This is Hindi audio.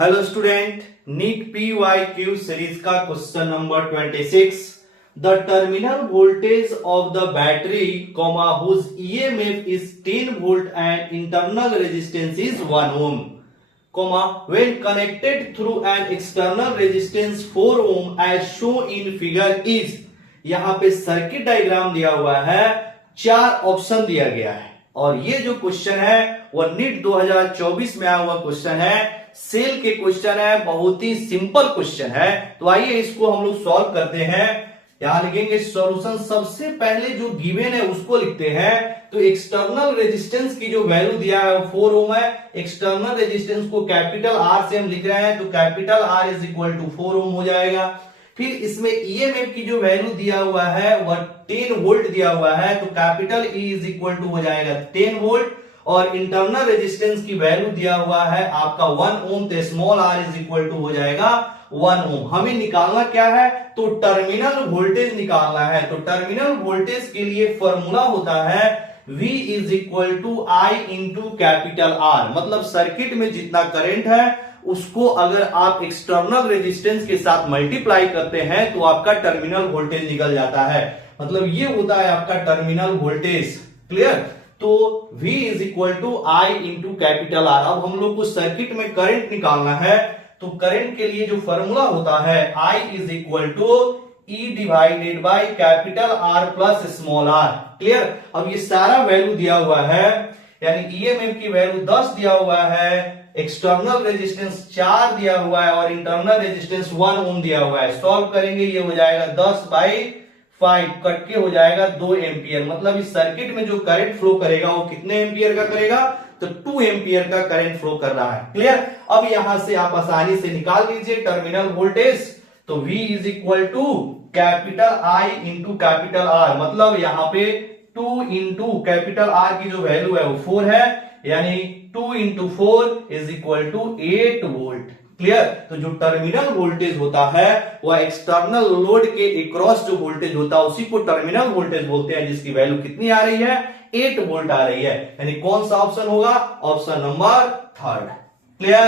Hello student, NEET PYQ series का question number 26। The terminal voltage of the battery comma whose EMF is 10 volt and internal resistance is 1 ohm comma when connected through an external resistance 4 ohm as show in figure is. यहाँ पे सर्किट डायग्राम दिया हुआ है, 4 ऑप्शन दिया गया है और ये जो क्वेश्चन है वह नीट 2024 में आया हुआ क्वेश्चन है, सेल के क्वेश्चन है, बहुत ही सिंपल क्वेश्चन है। तो आइए इसको हम लोग सॉल्व करते हैं। यहां लिखेंगे सॉल्यूशन। सबसे पहले जो गिवन है उसको लिखते हैं। तो एक्सटर्नल रेजिस्टेंस की जो वैल्यू दिया है 4 ओम है। एक्सटर्नल रेजिस्टेंस को कैपिटल आर से हम लिख रहे हैं, तो capital R is equal to 4 ohm हो जाएगा। फिर इसमें ईएमएफ की जो वैल्यू दिया हुआ है वह 10 वोल्ट दिया हुआ है, तो capital E is equal to हो जाएगा 10 वोल्ट। और इंटरनल रेजिस्टेंस की वैल्यू दिया हुआ है आपका 1 ओम, तो small r is equal to हो जाएगा 1 ओम। हमें निकालना क्या है, तो टर्मिनल वोल्टेज निकालना है। तो टर्मिनल वोल्टेज के लिए फॉर्मूला होता है V is equal to I into capital R. मतलब सर्किट में जितना करंट है उसको अगर आप एक्सटर्नल रेजिस्टेंस के साथ मल्टीप्लाई करते हैं तो आपका टर्मिनल वोल्टेज निकल जाता है। मतलब ये होता है आपका टर्मिनल वोल्टेज। क्लियर। तो V is equal to I into capital R. अब हम लोग को सर्किट में करंट निकालना है, तो करंट के लिए जो फॉर्मूला होता है I is equal to E divided by capital R plus small r। क्लियर। अब ये सारा वैल्यू दिया हुआ है, यानी EMF की वैल्यू 10 दिया हुआ है, एक्सटर्नल रेजिस्टेंस 4 दिया हुआ है और इंटरनल रेजिस्टेंस 1 ओम दिया हुआ है। सॉल्व करेंगे, ये हो जाएगा 10/5 कट के हो जाएगा 2 एम्पियर। मतलब इस सर्किट में जो करंट फ्लो करेगा वो कितने एम्पियर का करेगा, तो 2 एम्पियर का करंट फ्लो कर रहा है। क्लियर। अब यहां से आप आसानी से निकाल लीजिए टर्मिनल वोल्टेज। तो V is equal to capital I into capital R। मतलब यहां पे 2 इंटू कैपिटल R की जो वैल्यू है वो 4 है, यानी 2 into 4 is equal to 8 volt. Clear. तो जो टर्मिनल वोल्टेज होता है वह एक्सटर्नल लोड के अक्रॉस जो वोल्टेज होता है उसी को टर्मिनल वोल्टेज बोलते हैं, जिसकी वैल्यू कितनी आ रही है, 8 वोल्ट आ रही है। यानी कौन सा ऑप्शन होगा, ऑप्शन नंबर 3। क्लियर।